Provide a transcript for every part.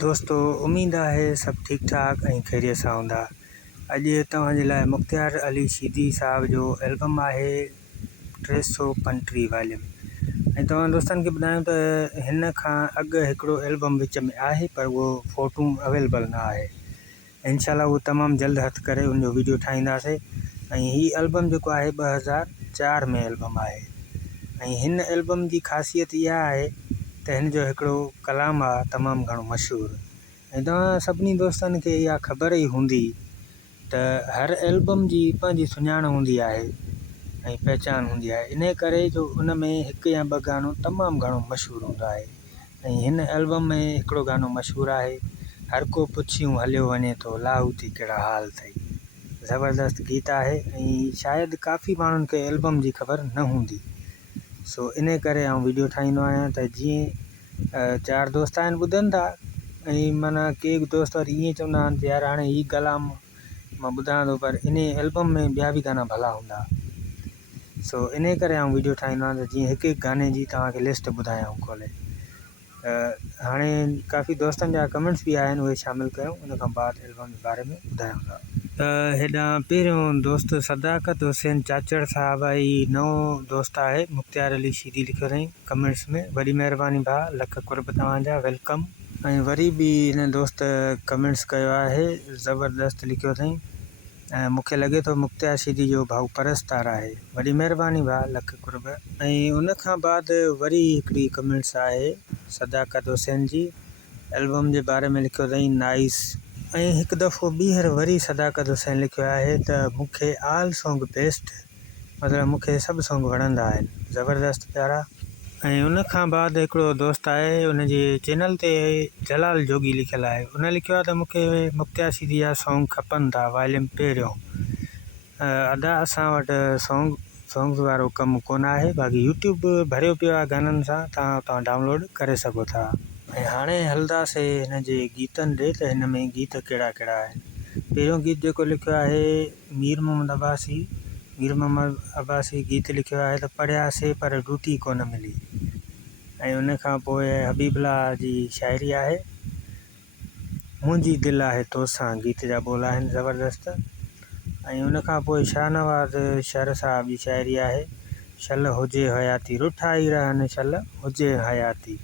दोस्तों उम्मीद है सब ठीक ठाक ऐं खैरियत सां हूंदा। अॼु तव्हांजे लाइ मुख़्तियार अली शीदी साहब जो एल्बम आहे 335 वॉल्यूम। ऐं तव्हां दोस्तनि खे ॿुधायूं त हिन खां अॻु हिकिड़ो एल्बम विच में आहे, पर उहो फ़ोटू अवेलेबल न आहे। इंशाल्लाह उहो तमामु जल्द हथ करे उनजो वीडियो ठाहींदासीं। ऐं हीउ एल्बम जेको आहे 2004 में एल्बम आहे। ऐं हिन एल्बम जी ख़ासियत इहा आहे त हिन जो हिकिड़ो कलाम आहे तमामु घणो मशहूरु। ऐं तव्हां सभिनी दोस्तनि खे इहा ख़बर ई हूंदी त हर एल्बम जी पंहिंजी सुञाण हूंदी आहे ऐं पहचान हूंदी आहे। इन करे जो उन में हिकु या ॿ गानो तमामु घणो मशहूरु हूंदो आहे। ऐं हिन एल्बम में हिकिड़ो गानो मशहूरु आहे, हर को पुछियूं हलियो वञे थो लाहौती कहिड़ा हाल अथई। ज़बरदस्त गीत आहे ऐं शायदि काफ़ी माण्हुनि खे एल्बम जी ख़बर न हूंदी। सो इन करे आउं वीडियो ठाहींदो आहियां त जीअं चार दोस्त आहिनि ॿुधनि था, ऐं माना के दोस्त वरी ईअं चवंदा आहिनि त यार हाणे हीउ कलाम मां ॿुधां थो, पर इन एल्बम में ॿिया बि गाना भला हूंदा। सो इन करे आउं वीडियो ठाहींदो आहियां त जीअं हिकु हिकु गाने जी तव्हांखे लिस्ट ॿुधायां खोले। हाणे काफ़ी दोस्तनि जा कमेंट्स बि आया आहिनि, उहे शामिलु कयूं, उन खां बाद एल्बम जे बारे में ॿुधायूं था। हेॾां पहिरियों दोस्त सदाकत हुसैन चाचड़ साहब, ई नओं दोस्त आहे मुख़्तियार अली शीदी लिखियो अथई कमेंट्स में, वॾी महिरबानी भाउ, लख कुर्ब तव्हांजा, वेलकम। ऐं वरी बि हिन दोस्त कमेंट्स कयो आहे, ज़बरदस्त लिखियो अथई, ऐं मूंखे लॻे थो मुख़्तियार शीदी जो भाऊ परस्तार आहे, वॾी महिरबानी भाउ, लख कुर्ब। ऐं उन खां बाद वरी हिकिड़ी कमेंट्स आहे सदाकत हुसैन जी, एल्बम जे बारे में लिखियो अथई नाइस। ऐं हिकु दफ़ो ॿीहर वरी सदाकत हुसैन लिखियो आहे त मूंखे आल सॉन्ग बेस्ट, मतिलबु मूंखे सभु सॉन्ग वणंदा आहिनि, ज़बरदस्त प्यारा। ऐं उन खां बाद हिकिड़ो दोस्त आहे, उनजे चैनल ते जलाल जोगी लिखियलु आहे, उन लिखियो आहे त मूंखे मुख़्तियार शीदी जा सॉन्ग खपनि था वॉल्यूम पहिरियों। अदा असां वटि सॉन्ग्स वारो कमु कोन आहे, बाक़ी यूट्यूब भरियो पियो आहे गाननि सां, तव्हां डाउनलोड करे सघो था। ऐं हाणे हलंदासीं हिन जे गीतनि ॾे त हिन में गीत कहिड़ा कहिड़ा आहिनि। पहिरियों गीत जेको लिखियो आहे मीर मोहम्मद अब्बासी गीत लिखियो आहे त पढ़ियासीं पर ड्यूटी कोन मिली। ऐं उन खां पोइ हबीबला जी शाइरी आहे, मुंहिंजी दिलि आहे तोसां, गीत जा ॿोल आहिनि ज़बरदस्त। ऐं उन खां पोइ शाहनवाज़ शर साहब जी शाइरी आहे, शल हुजे हयाती, रुठाई रहनि शल हुजे हयाती,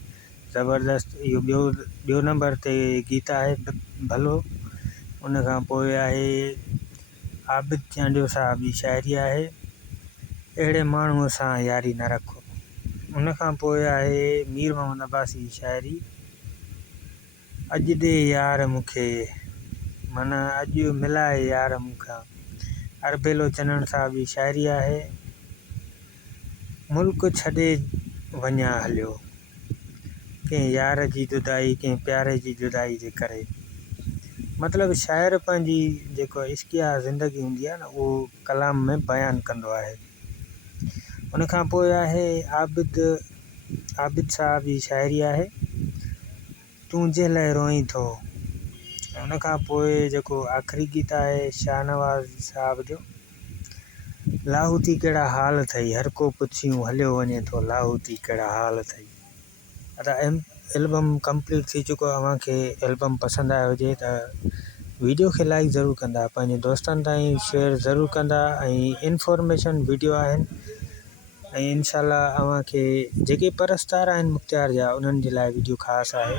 ज़बरदस्त। इहो ॿियो नंबर ते गीत आहे भलो। उन खां पोइ आहे आबिद चांडियो साहब जी शाइरी आहे, अहिड़े माण्हूअ सां यारी न रखो। उन खां पोइ आहे मीर मोहम्मद अब्बासी जी शाइरी, अॼु ॾे यार मूंखे, माना अॼु मिलाए यार मूंखां। अरबेलो चनण साहब जी शाइरी आहे, मुल्क छॾे वञा हलियो, कंहिं यार जी जुदाई कंहिं प्यारे जी जुदाई जे करे। मतिलबु शाइर पंहिंजी जेको इश्किया ज़िंदगी हूंदी आहे न, उहो कलाम में बयानु कंदो आहे। उन खां पोइ आहे आबिद साहब जी शाइरी आहे, तुंहिंजे लाइ रोई थो। उन खां पोइ जेको आख़िरी गीत आहे शाहनवाज़ साहब जो, लाहौती कहिड़ा हाल अथई, हर को पुछियूं हलियो वञे थो लाहौती कहिड़ा हाल अथई। अदा एल्बम कंप्लीट थी चुको आहे। अव्हांखे एल्बम पसंदि आयो हुजे त वीडियो खे लाइक ज़रूरु कंदा, पंहिंजे दोस्तनि ताईं शेयर ज़रूरु कंदा, ऐं इंफॉर्मेशन वीडियो आहिनि। ऐं इंशाल्लाह अव्हांखे जेके परस्तार आहिनि मुख़्तियार जा, उन्हनि जे लाइ वीडियो ख़ासि आहे।